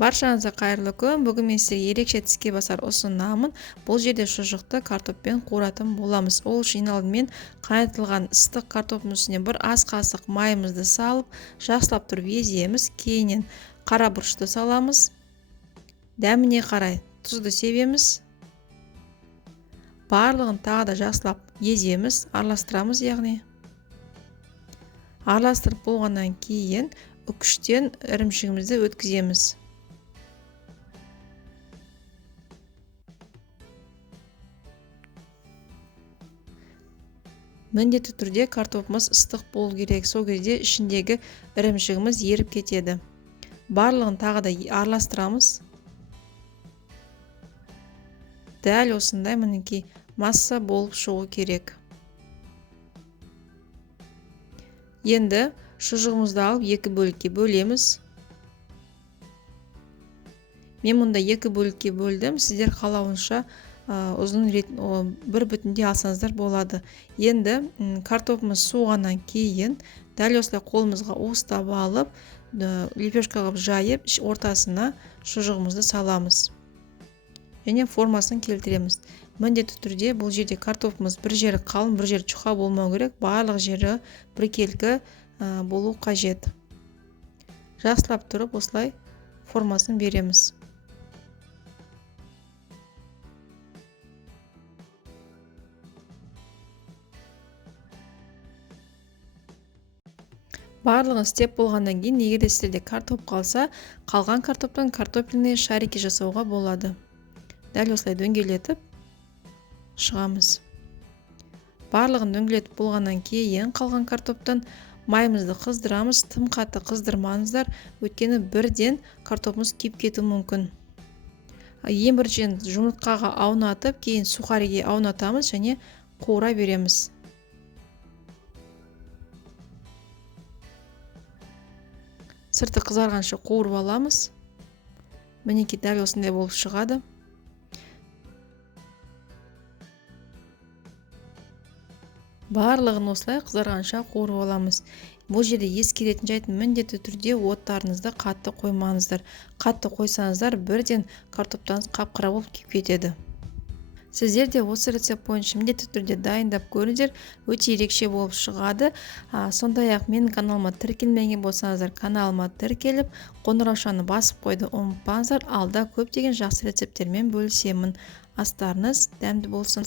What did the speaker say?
Баршаңызға қайырлы күн. Бүгін мен сіздерге ерекше тіске басар ұсынамын. Бұл жерде шұжықты картоппен қуыратын боламыз. Ол үшін алдымен қайнатылған ыстық картоптың үстіне бір ас қасық майымызды салып, жақсылап тұрып еземіз. Кейіннен қара бұрышты саламыз. Дәміне қарай тұзды себеміз. Барлығын тағы да жақсылап еземіз, араластырамыз яғни. Араластырып болғаннан кейін үкіштен ірімшігімізді өткіземіз. Міндетті түрде картопымыз ыстық болу керек. Сол кезде ішіндегі ірімшігіміз еріп кетеді. Барлығын тағы да араластырамыз. Дәл осындай мінекей масса болып шығу керек. Енді шұжығымызды алып екі бөлікке бөлеміз. Мен мұнда екі бөлікке бөлдім. Сіздер қалауынша ұзын бір бүтінде алсаңыздар болады. Енді картопымыз суығаннан кейін дәл осылай қолымызға уыстап алып, лепешка қылып жайып, ортасына шұжығымызды саламыз. Және формасын келтіреміз. Міндетті түрде бұл жерде картопымыз бір жері қалың, бір жері жұқа болмау керек. Барлық жері біркелкі болу қажет. Жақсылап тұрып осылай формасын береміз. Барлығын істеп болғаннан кейін, егер сіздерде картоп қалса, қалған картоптан картофельные шарики жасауға болады. Дәл осылай дөңгелетіп шығамыз. Барлығын дөңгелетіп болғаннан кейін қалған картоптан майымызды қыздырамыз. Тым қатты қыздырмаңыздар, өйткені бірден картопымыз күйіп кетуі мүмкін. Ең біріншіден жұмыртқаға аунатып, кейін сухариге аунатамыз және қуыра береміз. Сырты қызарғанша қуырып аламыз. Мінекей дәл осындай болып шығады. Барлығын осылай қызарғанша қуырып аламыз. Бұл жерде ескеретін жайт, міндетті түрде оттарыңызды қатты қоймаңыздар. Қатты қойсаңыздар, бірден картоптарыңыз қап-қара болып күйіп кетеді. Сіздер де осы рецепт бойынша міндетті түрде дайындап көріңіздер, өте ерекше болып шығады. Сондай-ақ менің каналыма тіркелмеген болсаңыздар, каналыма тіркеліп, қоңыраушаны басып қойды ұмытпаңыздар. Алда көптеген жақсы рецепттермен бөлісемін. Астарыңыз дәмді болсын.